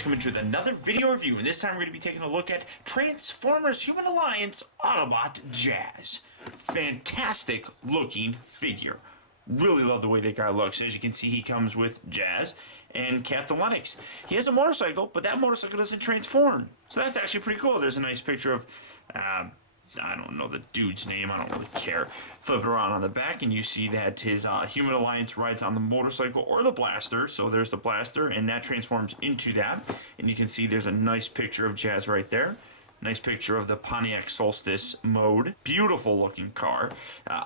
Gamers coming to with another video review, and this time we're going to be taking a look at Transformers Human Alliance Autobot Jazz. Fantastic looking figure. Really love the way that guy looks. As you can see, he comes with Jazz and Captain Lennox. He has a motorcycle, but that motorcycle doesn't transform. So that's actually pretty cool. There's a nice picture of, I don't know the dude's name, I don't really care. Flip it around on the back and you see that his Human Alliance rides on the motorcycle or the blaster. So there's the blaster and that transforms into that. And you can see there's a nice picture of Jazz right there. Nice picture of the Pontiac Solstice mode. Beautiful looking car.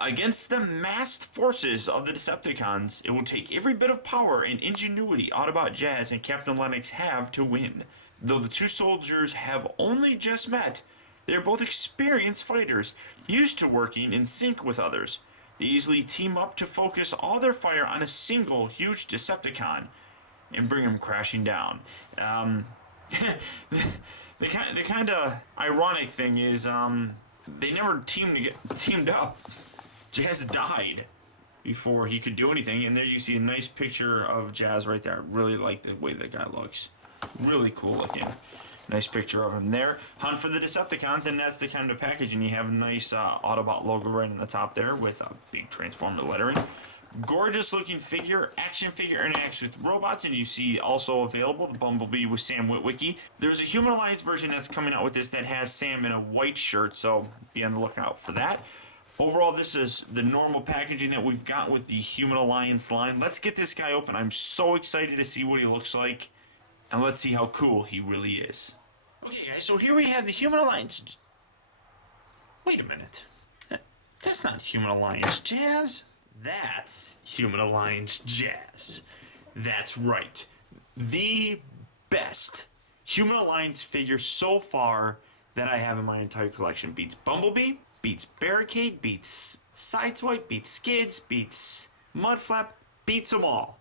Against the massed forces of the Decepticons, it will take every bit of power and ingenuity Autobot Jazz and Captain Lennox have to win. Though the two soldiers have only just met, they are both experienced fighters, used to working in sync with others. They easily team up to focus all their fire on a single huge Decepticon and bring him crashing down. The kind of ironic thing is they never teamed up. Jazz died before he could do anything, and there you see a nice picture of Jazz right there. Really like the way the guy looks. Really cool looking. Nice picture of him there. Hunt for the Decepticons, and that's the kind of package. And you have a nice Autobot logo right on the top there with a big Transformer lettering. Gorgeous looking figure, action figure interacts with robots, and you see also available the Bumblebee with Sam Witwicky. There's a Human Alliance version that's coming out with this that has Sam in a white shirt, so be on the lookout for that. Overall, this is the normal packaging that we've got with the Human Alliance line. Let's get this guy open. I'm so excited to see what he looks like, and let's see how cool he really is. Okay guys, so here we have the Human Alliance. Wait a minute. That's not Human Alliance Jazz. That's Human Alliance Jazz. That's right. The best Human Alliance figure so far that I have in my entire collection. Beats Bumblebee, beats Barricade, beats Sideswipe, beats Skids, beats Mudflap, beats them all.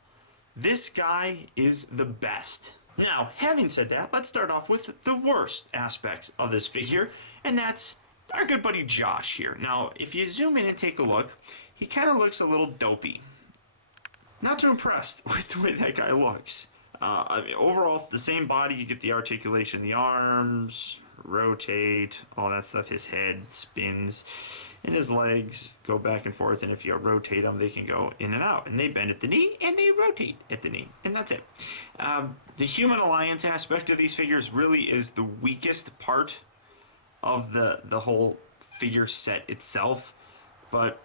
This guy is the best. Now, having said that, let's start off with the worst aspects of this figure, and that's our good buddy Josh here. Now, if you zoom in and take a look, he kind of looks a little dopey. Not too impressed with the way that guy looks. I mean, overall, it's the same body. You get the articulation, the arms, rotate, all that stuff. His head spins, and his legs go back and forth. And if you rotate them, they can go in and out. And they bend at the knee, and they rotate at the knee. And that's it. The Human Alliance aspect of these figures really is the weakest part of the whole figure set itself. But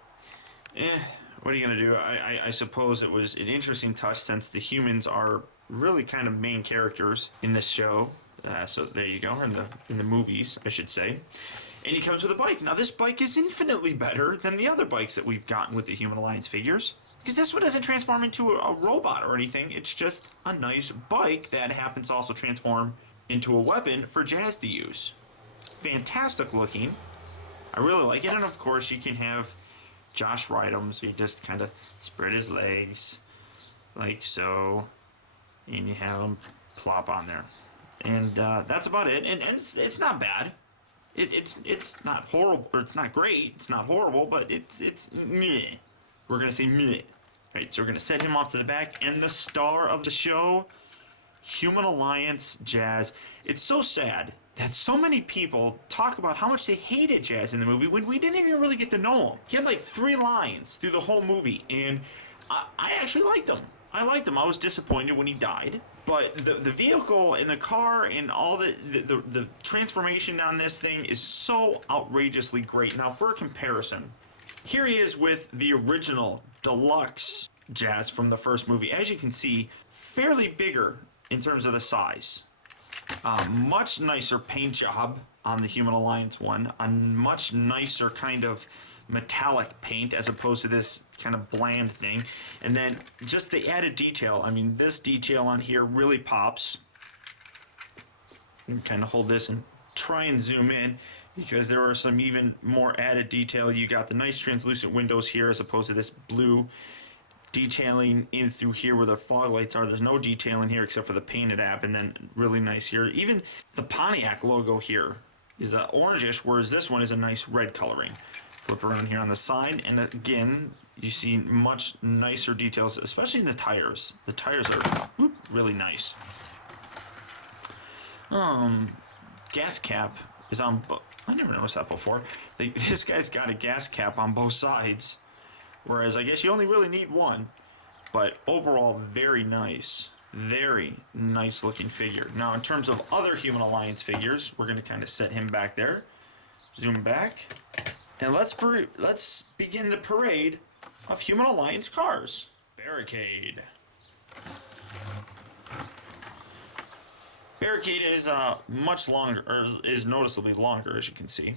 what are you gonna do? I suppose it was an interesting touch since the humans are really kind of main characters in this show. So there you go, in the movies, I should say. And he comes with a bike. Now this bike is infinitely better than the other bikes that we've gotten with the Human Alliance figures, because this one doesn't transform into a robot or anything. It's just a nice bike that happens to also transform into a weapon for Jazz to use. Fantastic looking. I really like it, and of course you can have Josh ride him, so you just kind of spread his legs like so, and you have him plop on there, and that's about it. And it's not bad. It's not horrible, or it's not great. It's not horrible, but it's meh. We're gonna say meh. Right, so we're gonna set him off to the back, and the star of the show, Human Alliance Jazz. It's so sad that so many people talk about how much they hated Jazz in the movie when we didn't even really get to know him. He had like 3 lines through the whole movie, and I actually liked him. I liked him. I was disappointed when he died. But the vehicle and the car and all the transformation on this thing is so outrageously great. Now, for a comparison, here he is with the original deluxe Jazz from the first movie. As you can see, fairly bigger in terms of the size. Much nicer paint job on the Human Alliance one. A much nicer kind of metallic paint as opposed to this kind of bland thing. And then just the added detail. I mean, this detail on here really pops. You can kind of hold this and try and zoom in, because there are some even more added detail. You got the nice translucent windows here as opposed to this blue detailing in through here where the fog lights are. There's no detail in here except for the painted app, and then really nice here. Even the Pontiac logo here is orangish, whereas this one is a nice red coloring. Flip around here on the side, and again, you see much nicer details, especially in the tires. The tires are really nice. Gas cap is on. I never noticed that before. This guy's got a gas cap on both sides, whereas I guess you only really need one. But overall, very nice looking figure. Now, in terms of other Human Alliance figures, we're going to kind of set him back there. Zoom back, and let's begin the parade of Human Alliance cars. Barricade. Barricade is much longer, or is noticeably longer, as you can see.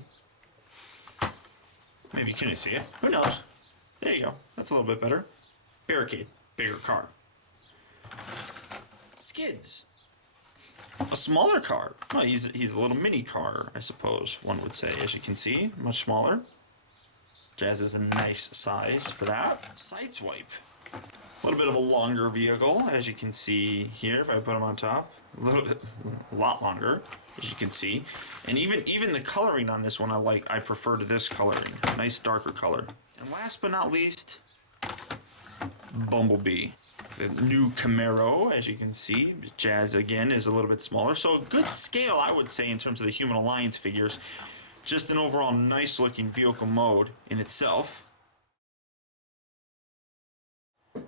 Maybe you couldn't see it. Who knows? There you go. That's a little bit better. Barricade. Bigger car. Skids. A smaller car. Well, he's a little mini car, I suppose one would say. As you can see, much smaller. Jazz is a nice size for that. Sideswipe. A little bit of a longer vehicle, as you can see here. If I put him on top, a lot longer, as you can see. And even the coloring on this one, I prefer to this coloring. Nice darker color. And last but not least, Bumblebee. The new Camaro, as you can see. Jazz, again, is a little bit smaller. So a good scale, I would say, in terms of the Human Alliance figures. Just an overall nice-looking vehicle mode in itself.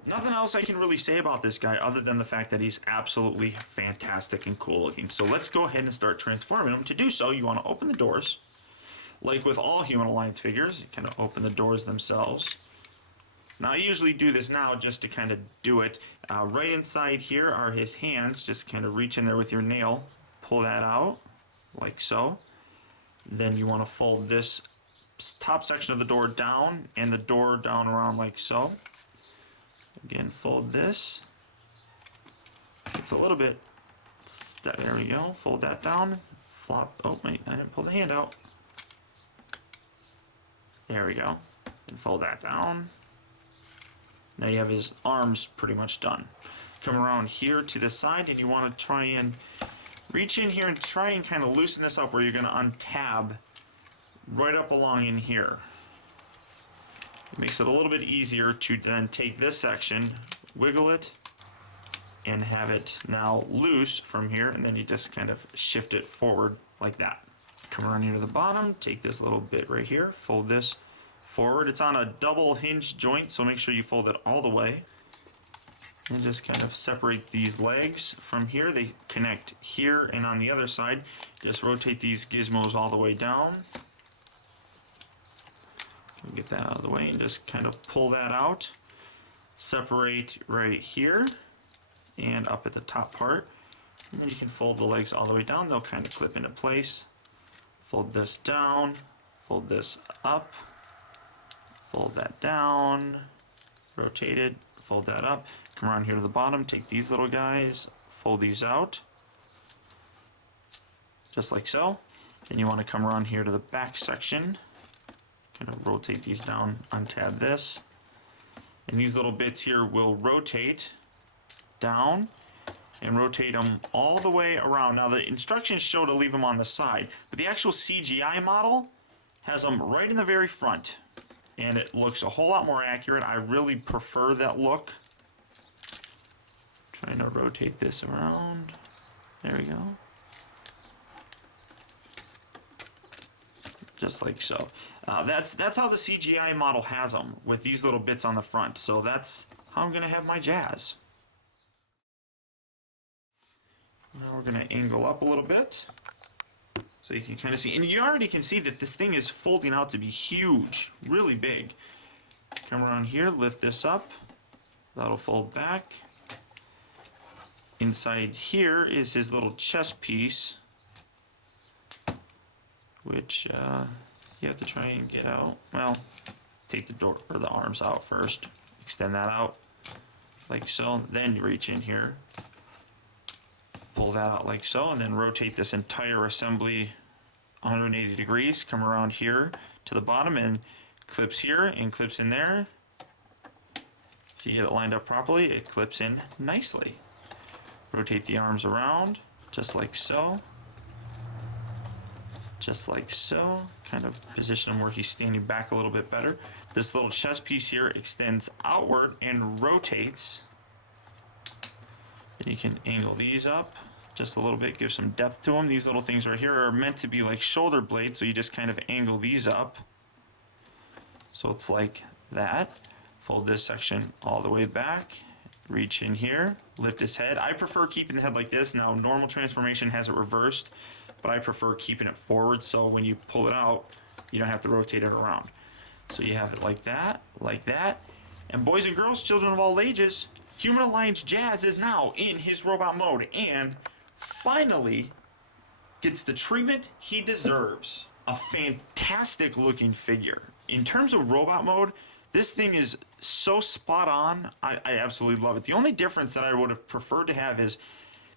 Nothing else I can really say about this guy other than the fact that he's absolutely fantastic and cool looking. So let's go ahead and start transforming him. To do so, you want to open the doors. Like with all Human Alliance figures, you kind of open the doors themselves. Now, I usually do this now just to kind of do it. Right inside here are his hands. Just kind of reach in there with your nail. Pull that out, like so. Then you want to fold this top section of the door down and the door down around like so. Again, fold this. It's a little bit, there we go. Fold that down. Flop, oh wait, I didn't pull the hand out. There we go. And fold that down. Now you have his arms pretty much done. Come around here to the side and you want to try and reach in here and try and kind of loosen this up where you're going to untab right up along in here. It makes it a little bit easier to then take this section, wiggle it, and have it now loose from here, and then you just kind of shift it forward like that. Come around here to the bottom, take this little bit right here, fold this forward. It's on a double hinge joint, so make sure you fold it all the way. And just kind of separate these legs from here. They connect here, and on the other side, just rotate these gizmos all the way down. Get that out of the way and just kind of pull that out. Separate right here and up at the top part. And then you can fold the legs all the way down. They'll kind of clip into place. Fold this down, fold this up, fold that down, rotate it, fold that up. Come around here to the bottom, take these little guys, fold these out, just like so. Then you want to come around here to the back section. Kind of rotate these down, untab this. And these little bits here will rotate down and rotate them all the way around. Now the instructions show to leave them on the side, but the actual CGI model has them right in the very front. And it looks a whole lot more accurate. I really prefer that look. Trying to rotate this around. There we go. Just like so. That's how the CGI model has them, with these little bits on the front. So that's how I'm going to have my Jazz. Now we're going to angle up a little bit so you can kind of see. And you already can see that this thing is folding out to be huge, really big. Come around here, lift this up. That'll fold back. Inside here is his little chest piece, which you have to try and get out. Well, take the door or the arms out first. Extend that out like so. Then you reach in here, pull that out like so, and then rotate this entire assembly 180 degrees. Come around here to the bottom and clips here and clips in there. If you get it lined up properly, it clips in nicely. Rotate the arms around just like so. Just like so. Kind of position him where he's standing back a little bit better. This little chest piece here extends outward and rotates. Then you can angle these up just a little bit, give some depth to them. These little things right here are meant to be like shoulder blades, so you just kind of angle these up. So it's like that. Fold this section all the way back, reach in here, lift his head. I prefer keeping the head like this. Now, normal transformation has it reversed, but I prefer keeping it forward, so when you pull it out, you don't have to rotate it around. So you have it like that, and boys and girls, children of all ages, Human Alliance Jazz is now in his robot mode, and finally gets the treatment he deserves. A fantastic looking figure. In terms of robot mode, this thing is so spot on. I absolutely love it. The only difference that I would have preferred to have is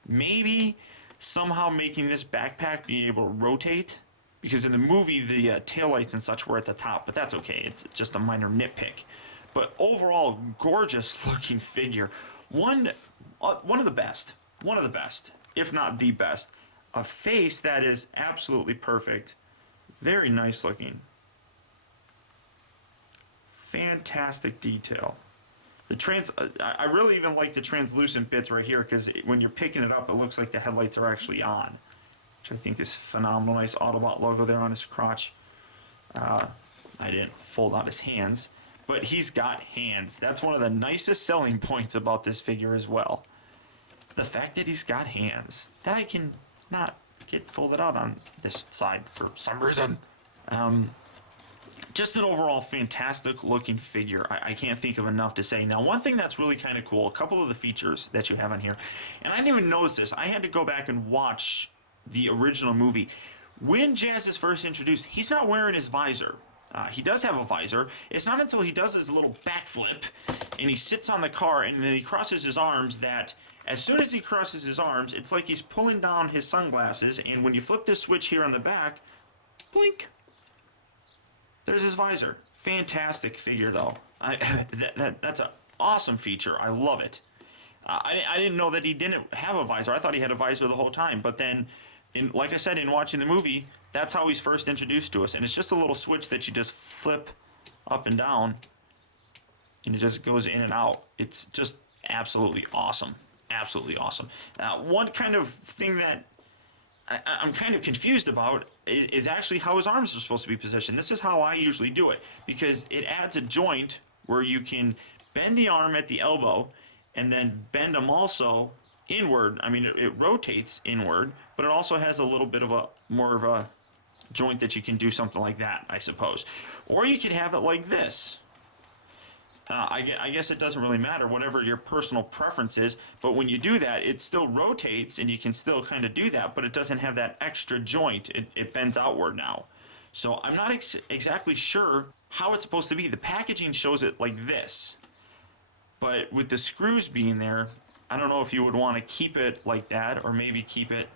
maybe somehow making this backpack be able to rotate, because in the movie the taillights and such were at the top, but that's okay. It's just a minor nitpick. But overall, gorgeous looking figure. One of the best, if not the best. A face that is absolutely perfect. Very nice looking. Fantastic detail. I really even like the translucent bits right here, because when you're picking it up, it looks like the headlights are actually on, which I think is phenomenal. Nice Autobot logo there on his crotch. I didn't fold out his hands, but he's got hands. That's one of the nicest selling points about this figure as well. The fact that he's got hands that I can not get folded out on this side for some reason. Just an overall fantastic looking figure. I can't think of enough to say. Now, one thing that's really kind of cool, a couple of the features that you have on here, and I didn't even notice this. I had to go back and watch the original movie. When Jazz is first introduced, he's not wearing his visor. He does have a visor. It's not until he does his little backflip and he sits on the car and then he crosses his arms that as soon as he crosses his arms, it's like he's pulling down his sunglasses, and when you flip this switch here on the back, blink, there's his visor. Fantastic figure, though. That's an awesome feature. I love it. I didn't know that he didn't have a visor. I thought he had a visor the whole time. But then, like I said, in watching the movie, that's how he's first introduced to us. And it's just a little switch that you just flip up and down, and it just goes in and out. It's just absolutely awesome. Absolutely awesome. One kind of thing that I'm kind of confused about is actually how his arms are supposed to be positioned. This is how I usually do it, because it adds a joint where you can bend the arm at the elbow and then bend them also inward. I mean, it rotates inward, but it also has a little bit of more of a joint that you can do something like that, I suppose. Or you could have it like this. I guess it doesn't really matter, whatever your personal preference is, but when you do that, it still rotates, and you can still kind of do that, but it doesn't have that extra joint. It bends outward now. So I'm not exactly sure how it's supposed to be. The packaging shows it like this, but with the screws being there, I don't know if you would want to keep it like that, or maybe keep it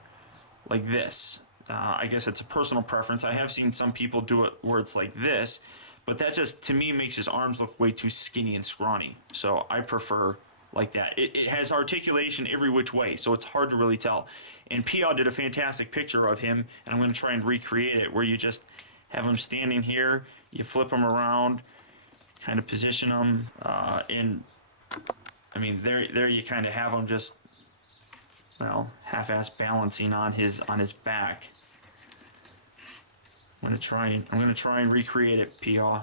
like this. I guess it's a personal preference. I have seen some people do it where it's like this, but that just, to me, makes his arms look way too skinny and scrawny. So I prefer like that. It has articulation every which way, so it's hard to really tell. And Pia did a fantastic picture of him, and I'm going to try and recreate it, where you just have him standing here, you flip him around, kind of position him, and I mean, there you kind of have him just, well, half-ass balancing on his back. I'm gonna try and recreate it, Pia. I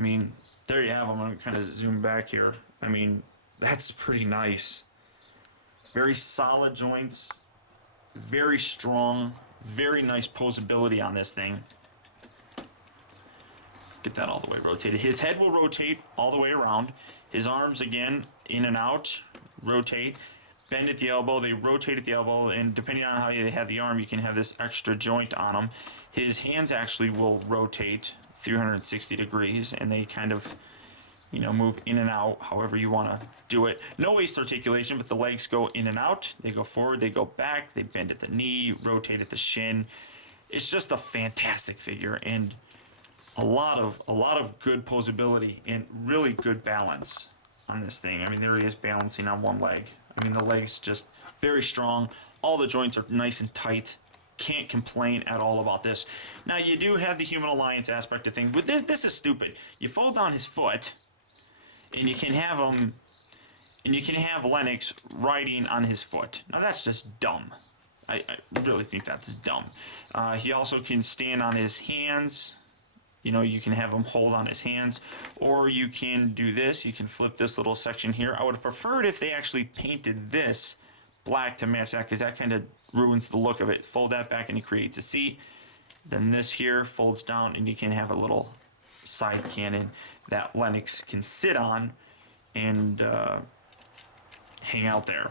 mean, there you have him. I'm gonna kind of zoom back here. I mean, that's pretty nice. Very solid joints, very strong, very nice posability on this thing. Get that all the way rotated. His head will rotate all the way around. His arms, again, in and out, rotate. Bend at the elbow, they rotate at the elbow, and depending on how they have the arm, you can have this extra joint on them. His hands actually will rotate 360 degrees, and they kind of, move in and out however you want to do it. No waist articulation, but the legs go in and out. They go forward, they go back, they bend at the knee, rotate at the shin. It's just a fantastic figure, and a lot of good posability and really good balance on this thing. I mean, there he is balancing on one leg. I mean, the leg's just very strong. All the joints are nice and tight. Can't complain at all about this. Now, you do have the Human Alliance aspect of things, but this is stupid. You fold down his foot, and you can have him And you can have Lennox riding on his foot. Now that's just dumb. I really think that's dumb. He also can stand on his hands. You know, you can have him hold on his hands. Or you can do this. You can flip this little section here. I would have preferred if they actually painted this black to match that, because that kind of ruins the look of it. Fold that back and it creates a seat. Then this here folds down and you can have a little side cannon that Lennox can sit on and hang out there.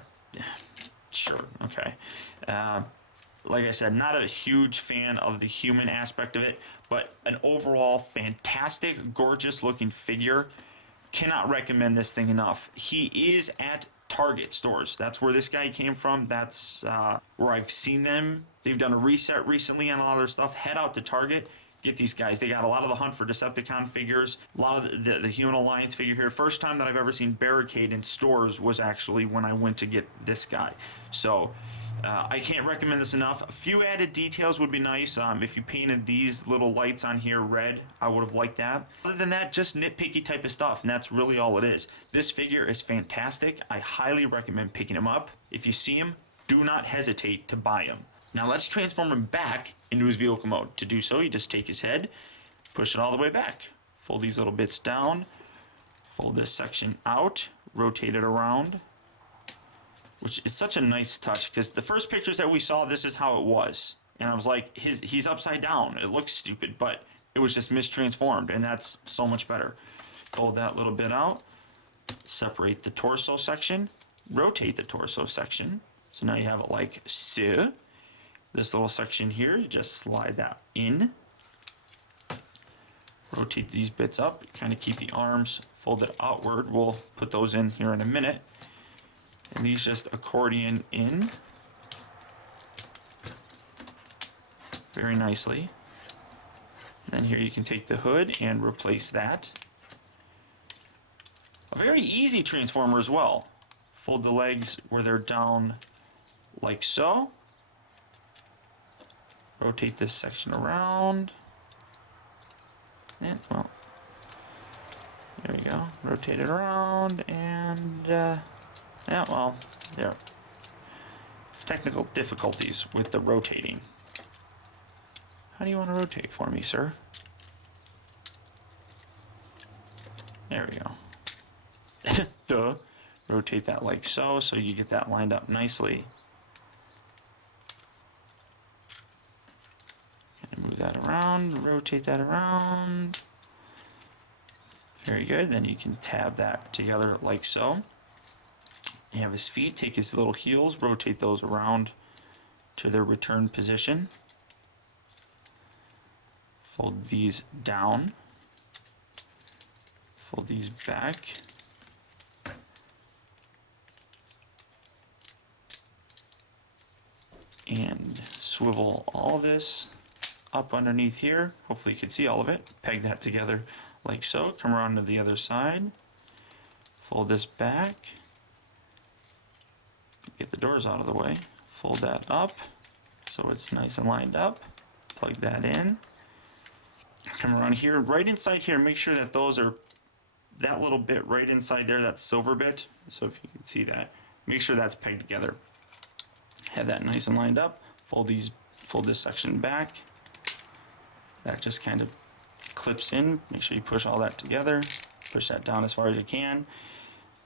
Sure, okay. Like I said, not a huge fan of the human aspect of it, but an overall fantastic, gorgeous looking figure. Cannot recommend this thing enough. He is at Target stores. That's where this guy came from. That's where I've seen them. They've done a reset recently on a lot of their stuff. Head out to Target. Get these guys. They got a lot of the Hunt for Decepticon figures, a lot of the Human Alliance figure here. First time that I've ever seen Barricade in stores was actually when I went to get this guy. So I can't recommend this enough. A few added details would be nice. If you painted these little lights on here red, I would have liked that. Other than that, just nitpicky type of stuff, and that's really all it is. This figure is fantastic. I highly recommend picking him up. If you see him, do not hesitate to buy him. Now let's transform him back into his vehicle mode. To do so, you just take his head, push it all the way back. Fold these little bits down, fold this section out, rotate it around, which is such a nice touch, because the first pictures that we saw, this is how it was. And I was like, he's upside down. It looks stupid, but it was just mistransformed, and that's so much better. Fold that little bit out, separate the torso section, rotate the torso section. So now you have it like so. This little section here, you just slide that in. Rotate these bits up, kind of keep the arms folded outward. We'll put those in here in a minute. And these just accordion in very nicely. And then here you can take the hood and replace that. A very easy transformer as well. Fold the legs where they're down like so. Rotate this section around. And, well, there we go. Rotate it around and, yeah, well, there. Technical difficulties with the rotating. How do you want to rotate for me, sir? There we go. Duh. Rotate that like so, so you get that lined up nicely. Move that around, rotate that around. Very good. Then you can tab that together like so. You have his feet, take his little heels, rotate those around to their return position. Fold these down. Fold these back. And swivel all this up underneath here. Hopefully you can see all of it. Peg that together like so. Come around to the other side. Fold this back. Get the doors out of the way. Fold that up so it's nice and lined up. Plug that in. Come around here. Right inside here, make sure that those are, that little bit right inside there, that silver bit. So if you can see that, make sure that's pegged together. Have that nice and lined up. Fold this section back. That just kind of clips in. Make sure you push all that together. Push that down as far as you can.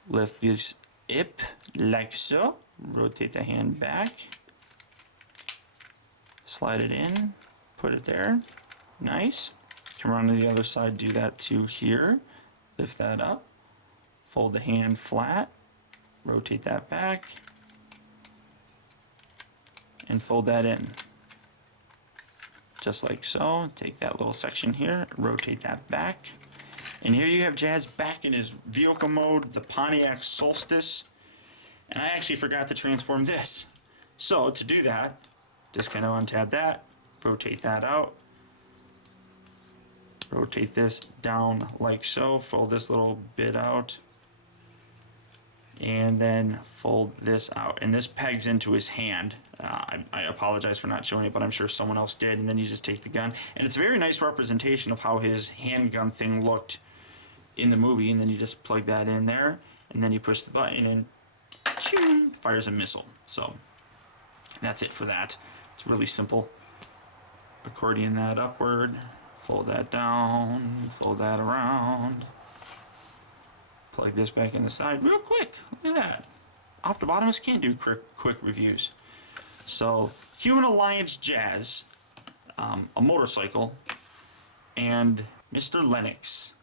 Lift this up like so. Rotate the hand back. Slide it in. Put it there. Nice. Come around to the other side. Do that too here. Lift that up. Fold the hand flat. Rotate that back. And fold that in. Just like so. Take that little section here, rotate that back. And here you have Jazz back in his vehicle mode, the Pontiac Solstice. And I actually forgot to transform this. So to do that, just kind of untab that, rotate that out. Rotate this down like so, fold this little bit out. And then fold this out, and this pegs into his hand. I apologize for not showing it, but I'm sure someone else did. And then you just take the gun, and it's a very nice representation of how his handgun thing looked in the movie. And then you just plug that in there, and then you push the button and ching, fires a missile. So that's it for that. It's really simple. Accordion that upward, fold that down, fold that around. Plug this back in the side real quick. Look at that. Optibotimus can do quick reviews. So, Human Alliance Jazz, a motorcycle, and Mr. Lennox.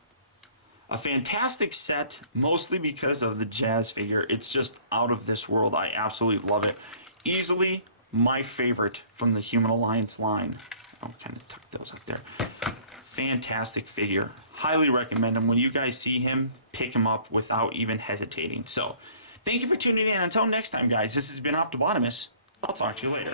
A fantastic set, mostly because of the Jazz figure. It's just out of this world. I absolutely love it. Easily my favorite from the Human Alliance line. I'll kind of tuck those up there. Fantastic figure. Highly recommend him. When you guys see him, pick him up without even hesitating. So, thank you for tuning in. Until next time, guys, this has been Optibotimus. I'll talk to you later.